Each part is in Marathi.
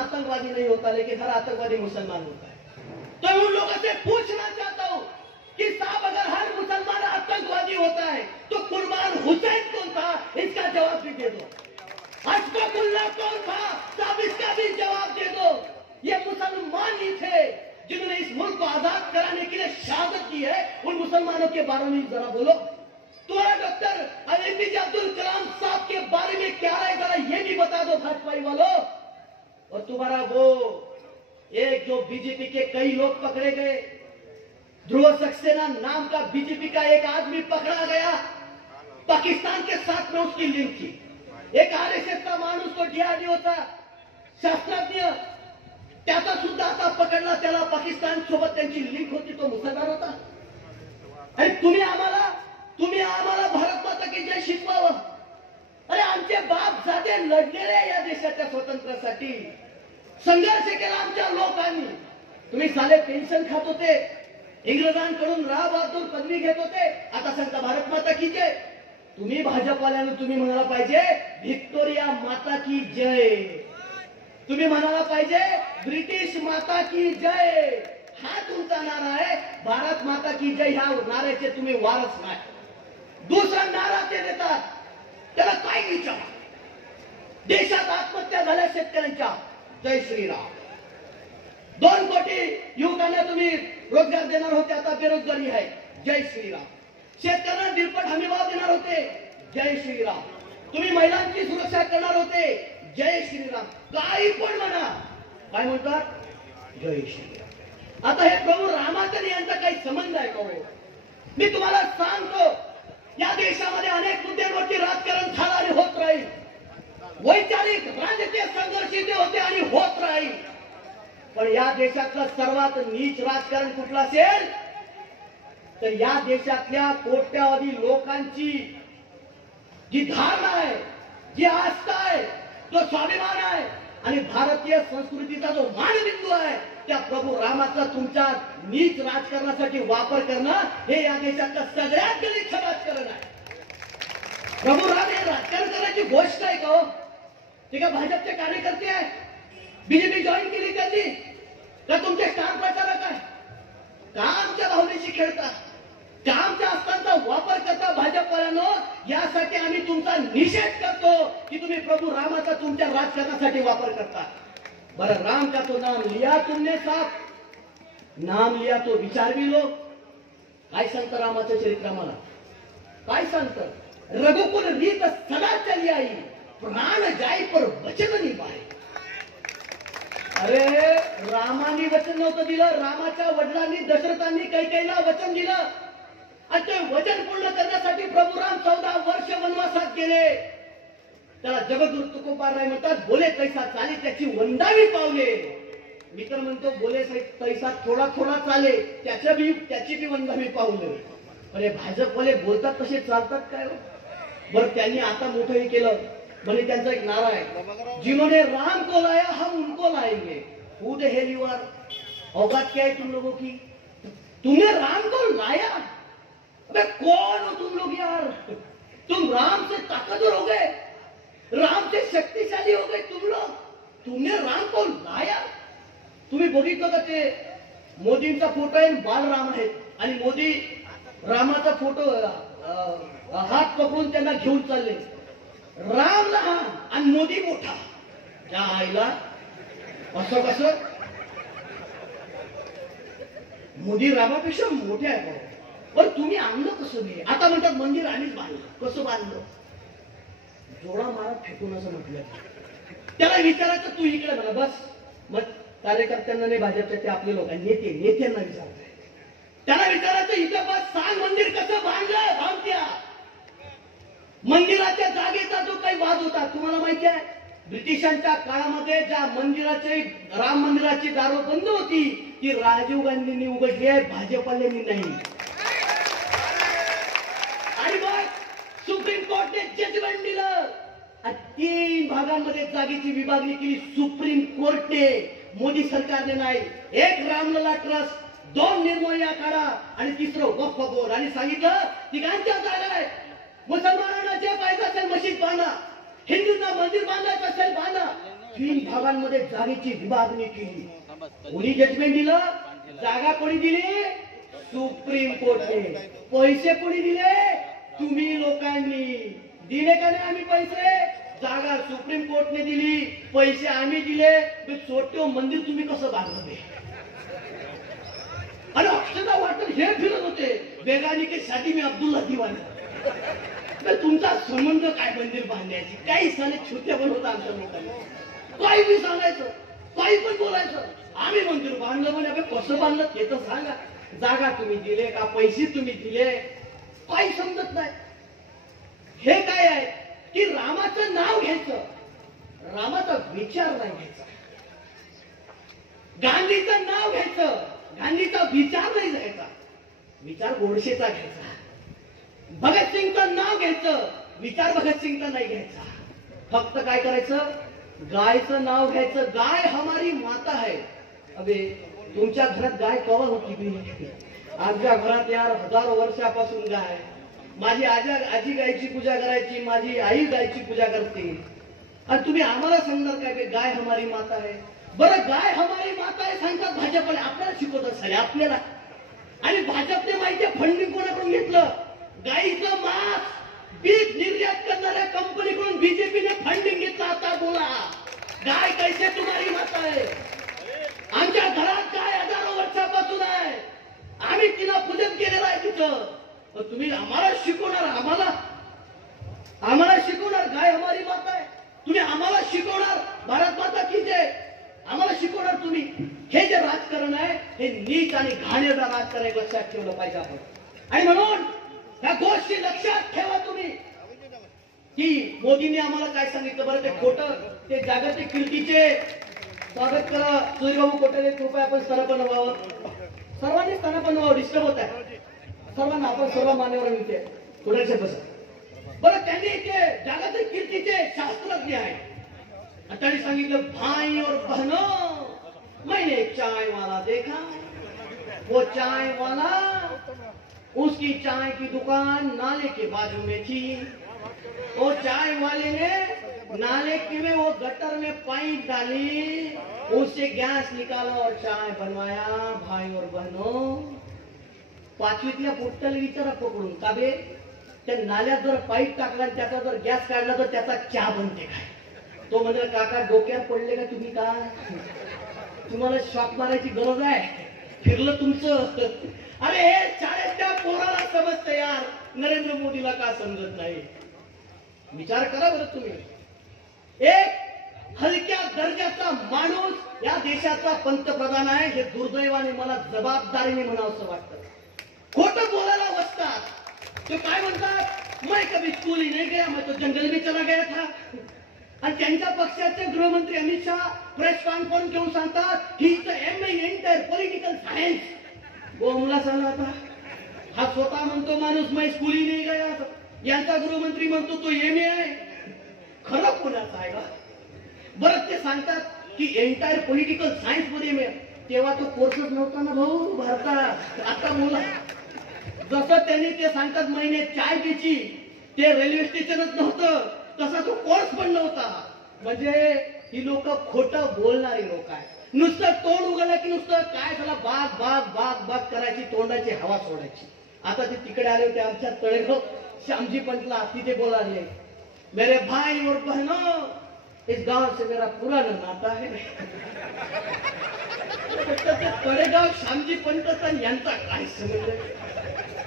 आतंकवादी नहीं होता, लेकिन हर आतंकवादी मुसलमान होता है। तो उन लोगों से पूछना चाहता हूं कि साहब अगर हर मुसलमान आतंकवादी होता है तो कुर्बान हुसैन कौन था, इसका जवाब भी दे दो। अशफाकुल्लाह कौन था, साहब इसका भी जवाब दे दो। ये मुसलमान ही थे जिन्होंने इस मुल्क को आजाद कराने के लिए शहादत दी है। उन मुसलमानों के बारे में जरा बोलो। तुम्हारा डॉक्टर एपीजे अब्दुल कलाम साहब के बारे में क्या है, जरा ये भी बता दो भाजपाई वालों। और तुम्हारा वो एक जो बीजेपी के कई लोग पकड़े गए, ध्रुव सक्सेना नाम का बीजेपी का एक आदमी पकड़ा गया, पाकिस्तान के साथ में उसकी लिंक थी। एक आरएसएस का माणूस तो डीआरडीओचा शास्त्रज्ञ, त्याचा सुद्धा आता पकडला, त्याला पाकिस्तान सोबत त्यांची लिंक होती, तो मुसलमान होता। अरे तुम्ही आम्हाला भारत माता की जय शिकवावं। अरे आमचे बाप जाते लढलेले या देशाच्या स्वातंत्र्यासाठी, संघर्ष केला आमच्या लोकांनी। तुम्ही साले पेन्शन खात होते, इंग्रजांकडून राह बहादूर पदवी घेत होते, आता सांगता भारत माता की जय। तुम्ही भाजपवाल्यानं तुम्ही म्हणायला पाहिजे व्हिक्टोरिया माता की जय, तुम्ही म्हणायला पाहिजे ब्रिटिश माता की जय। हा तुमचा नारा आहे। भारत माता की जय ह्या नाऱ्याचे तुम्ही वारस नाही। दुसरा नारा ते देतात, त्याला काय विचार, देशात आत्महत्या झाल्या शेतकऱ्यांच्या, जय श्रीराम। 2 कोटी युवकांना तुम्ही रोजगार देणार होते, आता बेरोजगारी आहे, जय श्रीराम। शेतकऱ्यांना दीडपट हमीभाव देणार होते, जय श्रीराम। तुम्ही महिलांची सुरक्षा करणार होते, जय श्रीराम। काही पण म्हणा, काय म्हणतात, जय श्रीराम। आता हे प्रभू रामाचा यांचा काही संबंध आहे का? मी तुम्हाला सांगतो, या देशामध्ये अनेक मुद्द्यांवरती राजकारण झालं आणि होत राहील, वैचारिक राजकीय संघर्ष इथे होते आणि होत राहील, पण या देशातलं सर्वात नीच राजकारण कुठलं असेल तर या देशातल्या कोट्यावधी लोकांची जी धारणा आहे, जी आस्था आहे, जो स्वाभिमान आहे आणि भारतीय संस्कृतीचा जो मानबिंदू आहे, त्या प्रभू रामाचा तुमच्या नीच राजकारणासाठी वापर करणं हे या देशातलं सगळ्यात गलिच्छ राजकारण आहे। प्रभू राम हे राजकारण करण्याची गोष्ट आहे का? ते का भाजपचे कार्यकर्ते आहे, बीजेपी जॉईन केली त्यांनी का तुमचे स्टार प्रचारक आहे? का आमच्या भावनेशी खेळतात, का आमच्या अस्त्रांचा वापर करता भाजपवाल्यांनो? यासाठी आम्ही तुमचा निषेध करतो की तुम्ही प्रभू रामाचा तुमच्या राजकारणासाठी वापर करता। बरं, राम का तो नाम लिया तुमने साहब, नाम लिया तो विचार भी लो। काय सांगतं रामाचं चरित्र आम्हाला? काय सांगतं? रघुकुल रीत सदा चली आई, प्राण जाई पर वचन निभाए। अरे रामानी वचन नव्हतं दिलं, रामाच्या वडिलांनी दशरथांनी कैकेयीला वचन दिलं आणि ते वचन पूर्ण करण्यासाठी प्रभू राम 14 वर्ष वनवासात गेले। त्याला जगद्गुरु तुकोबाराय म्हणतात, बोले तैसा चाले त्याची वंदावी पावले। मी तर म्हणतो बोले तैसा थोडा थोडा चाले, त्याची बी वंदावी पावले। अरे भाजपवाले बोलतात तसे चालतात काय? बरं, त्यांनी आता मोठं हे केलं म्हणजे त्यांचा एक नारा आहे, जिन्होंने राम को लाया हम उनको लाएंगे। Who the hell you are? औकात क्या है तुम लोगों की? तुमने राम को लाया? अबे कौन हो तुम लोग यार? तुम राम से ताकतवर हो गए, राम से शक्तिशाली हो गए तुम लोग, तुमने राम को लाया? तुम्ही बघितलं का ते मोदींचा फोटो आहे, बालराम आहेत आणि मोदी रामाचा फोटो हात पकडून त्यांना घेऊन चालले। राम लहान आणि मोदी मोठा, त्या आईला असं कसं? मोदी रामापेक्षा मोठे आहे। बरं तुम्ही आणलं कसं? नाही आता म्हणतात मंदिर आम्हीच बांधलं। कसं बांधलं? जोडा मारा फेकून असं म्हटलं। त्याला विचारायचं तू इकडे म्हणा बस। मग कार्यकर्त्यांना नाही भाजपच्या, ते आपले लोक नेत्यांना विचारताय, त्याला विचारायचं इथं बस, सांग मंदिर कसं बांधलं? भामट्या, मंदिराच्या जागेचा जो काही वाद होता तुम्हाला माहिती आहे, ब्रिटिशांच्या काळामध्ये ज्या मंदिराचे राम मंदिराची दारं बंद होती ती राजीव गांधींनी उघडली आहे, भाजपवाल्यांनी नाही। आणि मग सुप्रीम कोर्टने जजमेंट दिलं, 3 भागांमध्ये जागेची विभागणी केली सुप्रीम कोर्टने, मोदी सरकारने नाही। एक रामलला ट्रस्ट, 2 निर्मोही आखाडा आणि 3रं वक्फ बोर्ड, आणि सांगितलं तिघांच्या जागा आहे। मुसलमानांना जे पाहिजे असेल मशीद बांधा, हिंदूंना मंदिर बांधायचं असेल बांधा, 3 भागांमध्ये जागेची विभागणी केली. कोणी जजमेंट दिलं? जागा कोणी दिली? सुप्रीम कोर्टने. पैसे कोणी दिले? तुम्ही लोकांनी दिले का नाही? आम्ही पैसे. जागा सुप्रीम कोर्टने दिली, पैसे आम्ही दिले. छोटे मंदिर तुम्ही कसं बांधले? आणि अक्षता वाटत हे फिरत होते वेगानिकेसाठी मी अब्दुल्ला दिवाना. तुमचा संबंध काय मंदिर बांधण्याची? काही साले छोट्या पण होता आमच्या लोकांना. काही बी सांगायचं, काही पण बोलायचं. आम्ही मंदिर बांधलं म्हणे. कसं बांधलं ते तर सांगा. जागा तुम्ही दिले का? पैसे तुम्ही दिले? काही समजत नाही. हे काय आहे की रामाचं नाव घ्यायचं, रामाचा विचार नाही घ्यायचा. गांधीचं नाव घ्यायचं, गांधीचा विचार नाही घ्यायचा. विचार गोडसेचा घ्यायचा. भगतसिंगचं नाव घ्यायचं, विचार भगतसिंगचा नाही घ्यायचा. फक्त काय करायचं? गायचं नाव घ्यायचं. गाय हमारी माता है. अबे तुमच्या घरात गाय कवा होती? आमच्या घरात यार हजारो वर्षापासून गाय. माझी आजी गायची पूजा करायची, माझी आई गायची पूजा करते. आणि तुम्ही आम्हाला सांगणार काय गाय हमारी माता आहे? बरं गाय हमारी माता आहे सांगतात भाजपने. आपल्याला शिकवत असाल आपल्याला. आणि भाजपने माहिती फंडिंग कोणाकडून घेतलं? गाईचं मांस बीज निर्यात करणाऱ्या कंपनीकडून बीजेपीने फंडिंग घेतलं. आता बोला, गाय कैसे तुम्हारी माता आहे? आमच्या घरात गाय हजारो वर्षापासून आहे. आम्ही तिला पूजन केलेलं आहे तिथं. तुम्ही आम्हाला शिकवणार? आम्हाला शिकवणार गाय हमारी माता आहे? तुम्ही आम्हाला शिकवणार भारत माता की जय? आम्हाला शिकवणार तुम्ही? हे जे राजकारण आहे हे नीच आणि घाणेरडं राजकारण लक्षात ठेवलं पाहिजे आपण. आणि म्हणून ह्या गोष्टी लक्षात ठेवा तुम्ही की मोदींनी आम्हाला काय सांगितलं बरं? ते खोटं, ते जागतिक कीर्तीचे स्वागत करा. सूर्यबाबू कोटारे कृपया आपण स्तनापन्न व्हावं. सर्वांनी स्तनापन्न व्हावं. डिस्टर्ब होत आहे सर्वांना. आपण सर्व मान्यवर मिळते थोड्याशा बसा. बरं त्यांनी ते जागतिक कीर्तीचे शास्त्रज्ञ आहे. त्यांनी सांगितलं भाई और बहनों मैंने एक चाय वाला देखा. वो चाय वाला, उसकी चाय की दुकान नाले के बाजू में थी. वो चाय वाले ने नाले के में वो गटर में पाइप डाली, उससे गैस निकाला और चाय बनवाया. भाई और बहनों, 5वीतल्या पोट्याला विचारा पकडून का बे त्या नाल्यात जर पाईप टाकला आणि त्याचा जर गॅस काढला तर त्याचा चहा बनते काय? तो म्हणजे काका डोक्यात पडले का तुम्ही? काय तुम्हाला शॉक मारायची गरज आहे? फिरलं तुमचं. अरे हे शाळेच्या पोराला समजतं यार, नरेंद्र मोदीला का समजत नाही? विचार करा बरं तुम्ही. एक हलक्या दर्जाचा माणूस या देशाचा पंतप्रधान आहे. हे दुर्दैवाने मला जबाबदारीने म्हणावंसं वाटतं. खोटं बोलायला बसतात. तो काय म्हणतात? मैं कभी स्कूल ही नहीं गया, मैं तो जंगल में चला गया था. आणि त्यांच्या पक्षाचे गृहमंत्री अमित शहा प्रेस कॉन्फरन्स घेऊन सांगतात he is M in entire political science. बोमला सांगा आता. हा स्वतः म्हणतो माणूस मैं स्कूल ही नहीं गया. यांचा गृहमंत्री म्हणतो तो एमए आहे. खरं कोणाचं आहे का? बरं ते सांगतात की एंटायर पॉलिटिकल सायन्स मध्ये तेव्हा तो कोर्सच नव्हता ना भाऊ भारतात. आता बोला. जसं त्यांनी ते सांगतात महिने चाय पिची, ते रेल्वे स्टेशनच नव्हतं, तसा तो कोर्स पण नव्हता. म्हणजे ही लोक खोटं बोलणारी लोक आहे. नुसतं तोंड उघडलं की नुसतं काय झालं बाग बाग बाग बाग करायची, तोंडाची हवा सोडायची. आता ते तिकडे आले होते आमच्या तळेगाव श्यामजी पंतला. तिथे बोलाले मेरे भाई और बहनों, इस गांव से मेरा पुराना नाता है. तळेगाव श्यामजी पंतचा यांचा काय संबंध?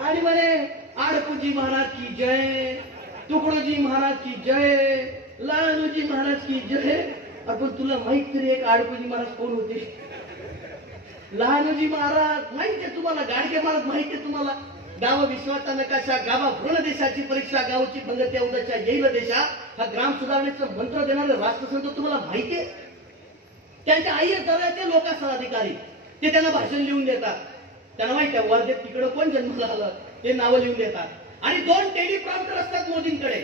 आणि म्हणे आडपूजी महाराज की जय, तुकडोजी महाराज की जय, लहानूजी महाराज की जय. आपण तुला माहित तरी एक आडपूजी महाराज कोण होते? लहानूजी महाराज माहितीये तुम्हाला? गाडगे महाराज माहितीये तुम्हाला? गाव विश्वाचा नकाशा, गावा भ्रूण देशाची परीक्षा, गावची पंगती उद्याच्या येईल देशा, हा ग्राम सुधारणेचं मंत्र देणारे राष्ट्रसंत तुम्हाला माहितीये? त्यांच्या आई दर्जाचे लोकांचा अधिकारी ते त्यांना भाषण लिहून देतात. त्यांना माहिती आहे वर्धेत तिकडं कोण जन्माला आलं ते नावं लिहून देतात. आणि 2 टेलिप्रॉम्प्टर असतात मोदींकडे.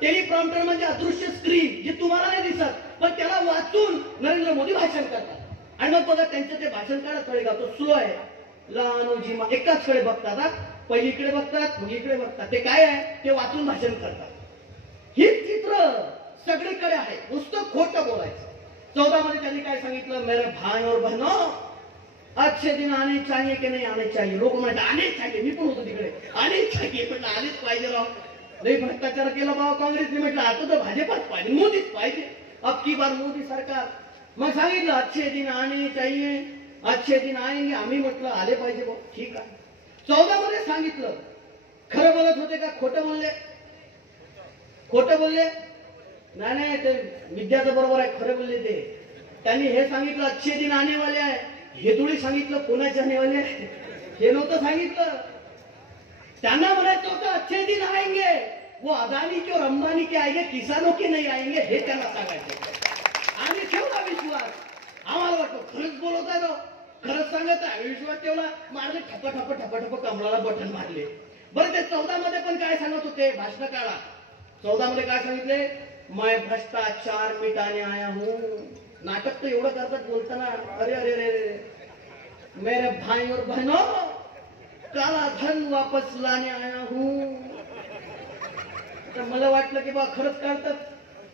टेलिप्रॉम्प्टर म्हणजे अदृश्य स्क्रीन जी तुम्हाला नाही दिसत, पण त्याला वाचून नरेंद्र मोदी भाषण करतात. आणि मग बघा त्यांचं ते भाषण काढा तळेगाव तो स्लो आहे. लहानोजी एकाच कडे बघतात, पहिलीकडे बघतात मग इकडे बघतात. ते काय आहे ते वाचून भाषण करतात. हे चित्र सगळीकडे आहे. नुसतं खोटं बोलायचं. 14 मध्ये त्यांनी काय सांगितलं, मेरे भाई और बहनों अच्छे दिन आने चाहिए की नाही आने चाहिए. लोक म्हणतात आने चाहिए. मी पण होतो तिकडे, आने चाहिए म्हटलं आलेच पाहिजे राव. लई भ्रष्टाचार केला बाबा काँग्रेसने. म्हटलं आता तर भाजपच पाहिजे, मोदीच पाहिजे, अब की बार मोदी सरकार. मग सांगितलं अच्छे दिन आने चाहिए, अच्छे दिन आएंगे. आम्ही म्हटलं आले पाहिजे भाऊ, ठीक आहे. 14 मध्ये सांगितलं. खरं बोलत होते का खोटं बोलले? खोटं बोलले नाही. नाही ते विद्याचं बरोबर आहे, खरं बोलले ते. त्यांनी हे सांगितलं अच्छे दिन आने वाले आहे. हे थोडी सांगितलं कोणाचे आने वाले आहे, हे नव्हतं सांगितलं. त्यांना म्हणायचं होतं अच्छे दिन आएंगे, वो अदानी के और अंबानी के आएंगे, किसानों के नहीं आएंगे, हे त्यांना सांगायचं. आणि ठेवला विश्वास. आम्हाला वाटतं खरंच बोलत आहे, खरंच सांगत आहे, विश्वास ठेवला. मारले ठप ठप ठप ठप कमळाला बटन मारले. बरं ते 14 मध्ये पण काय सांगत होते भाषण काळा. 14 मध्ये काय सांगितले, मैं भ्रष्टाचार मिटाने आया हूं. नाटक तर एवढं करतात बोलताना, अरे अरे अरे मेरे भाई और बहनों काला धन वापस लाने आया हूं. तर मला वाटलं की बा खरंच काढतात,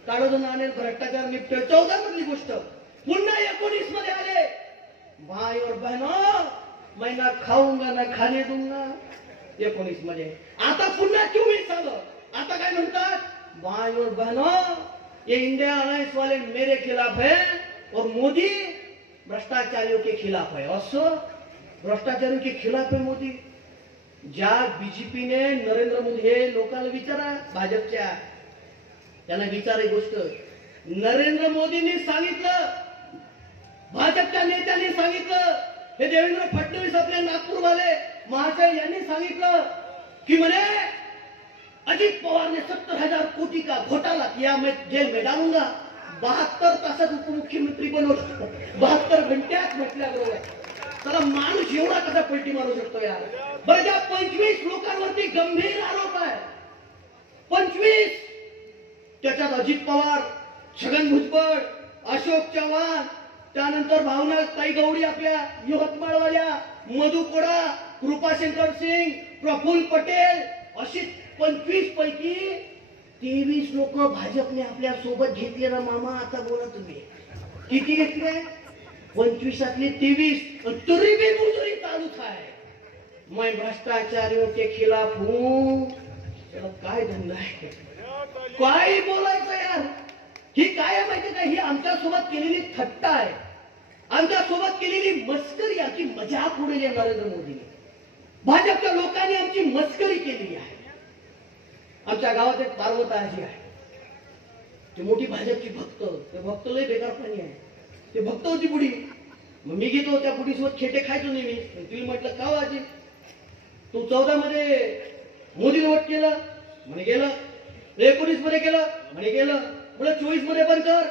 काढून आणेल, भ्रष्टाचार निपटेल. 14 मधली गोष्ट. पुन्हा 19 मध्ये आले, भाई और बहनों मैं ना खाऊंगा ना खाने दूंगा. 19 मध्ये. आता पुन्हा 24 आलं. आता काय म्हणतात, भाई और बहनों ये इंडिया अलायंस वाले मेरे खिलाफ है और मोदी भ्रष्टाचारियों के खिलाफ है. असं भ्रष्टाचारियों के खिलाफ है मोदी. ज्या बीजेपीने नरेंद्र मोदी, हे लोकांना विचारा भाजपच्या, त्यांना विचार ही गोष्ट. नरेंद्र मोदींनी सांगितलं, भाजपच्या नेत्यांनी सांगितलं, हे देवेंद्र फडणवीस आपले नागपूरवाले महाशय यांनी सांगितलं की म्हणे अजित पवार ने 70,000 कोटी का घोटाला किया, मैं जेल में डालूंगा. 72 तासात उपमुख्यमंत्री बनवलं. 72 घंट्यात म्हटल्याबरोबर. चला माणूस एवढा कसा पलटी मारू शकतो यार. बरं ज्या 25 लोकांवरती गंभीर आरोप आहे, 25, त्याच्यात अजित पवार, छगन भुजबळ, अशोक चव्हाण, त्यानंतर भावना ताई गवडी आपल्या यवतमाळवाल्या, मधु कोडा, कृपाशंकर सिंग, प्रफुल्ल पटेल, अशी 25 पैकी 23 लोक भाजपने आपल्या सोबत घेतले ना मामा. आता बोला तुम्ही किती घेतले? 25तले 23. तरी भी मुजरी चालूच आहे. मैं भ्रष्टाचारियों के खिलाफ हूं. काय धंदा आहे, काय बोलायचं यार. ही काय आहे माहिती का, ही आमच्या सोबत केलेली थट्टा आहे, आमच्या सोबत केलेली मस्करी आहे, की मजाक उडवली नरेंद्र मोदीने. भाजपच्या लोकांनी आमची मस्करी केलेली आहे. आमच्या गावात एक पार्वताजी आहे, ती मोठी भाजपची भक्त. ते भक्त लय बेकार प्राणी आहे. ते भक्त होती बुडी. मग मी घेतो त्या बुडीसोबत खेटे खायचो नेहमी. तिला म्हटलं का आजी तू 14 मध्ये मोदीला वोट केलं म्हणे, गेलं. 19 मध्ये केलं म्हणे, गेलं. म्हणे 24 मध्ये पण कर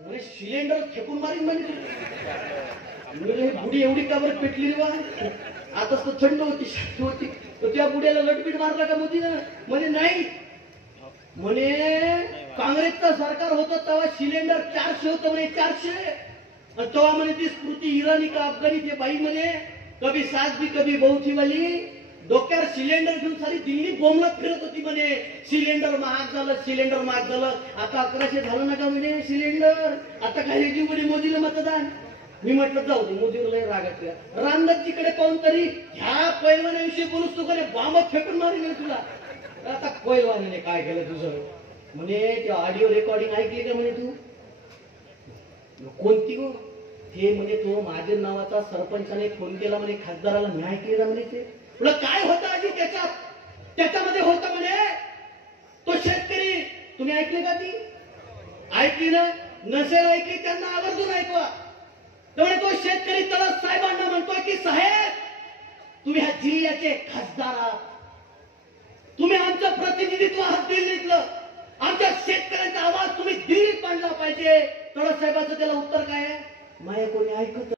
म्हणे, सिलेंडर फेकून मारीन म्हणे. बुडी एवढी का बरं पेटली रे बा. आताच तर थंड होती, शांत होती. तर त्या बुड्याला लटपीट मारला का मोदीनं? म्हणे नाही. म्हणे काँग्रेसचं सरकार होतं तेव्हा सिलेंडर 400 होतं म्हणे, 400. तेव्हा म्हणे ती स्मृती इराणी का अफगाणी ते बाई म्हणे कभी सास भी कभी बहू थी वाली डोक्यावर सिलेंडर घेऊन सारी दिल्ली बोंबलत फिरत होती म्हणे. सिलेंडर महाग झालं, सिलेंडर महाग झालं. आता 1100 झालं ना का म्हणे सिलेंडर. आता काय हेजी म्हणे मोदीला मतदान. मी म्हटलं जाऊ दे, मोदीवर लय रागात. रामदासजीकडे पाहून तरी ह्या पैलवानाविषयी बोलूस तू कडे बांबत फेकून मारेल तुला. आता पैलवानाने काय केलं तुझं म्हणे, ते ऑडिओ रेकॉर्डिंग ऐकली का म्हणे तू? कोणती गो? ते म्हणे तो महाजन नावाचा सरपंचाने फोन केला म्हणे खासदाराला, मी ऐकली ना म्हणे. ते तुला काय होतं आधी त्याच्यात? त्याच्यामध्ये होतं म्हणे तो शेतकरी. तुम्ही ऐकले का? ती ऐकली ना? नसेल ऐकली त्यांना आवर्जून ऐकवा. त्यामुळे तो शेतकरी तलास साहेबांना म्हणतोय की साहेब तुम्ही ह्या जिल्ह्याचे खासदार आहात, तुम्ही आमचं प्रतिनिधित्व आहात दिल्लीतलं, आमच्या शेतकऱ्यांचा आवाज तुम्ही दिल्लीत मांडला पाहिजे. तळस साहेबांचं त्याला उत्तर काय आहे? माया कोणी ऐकत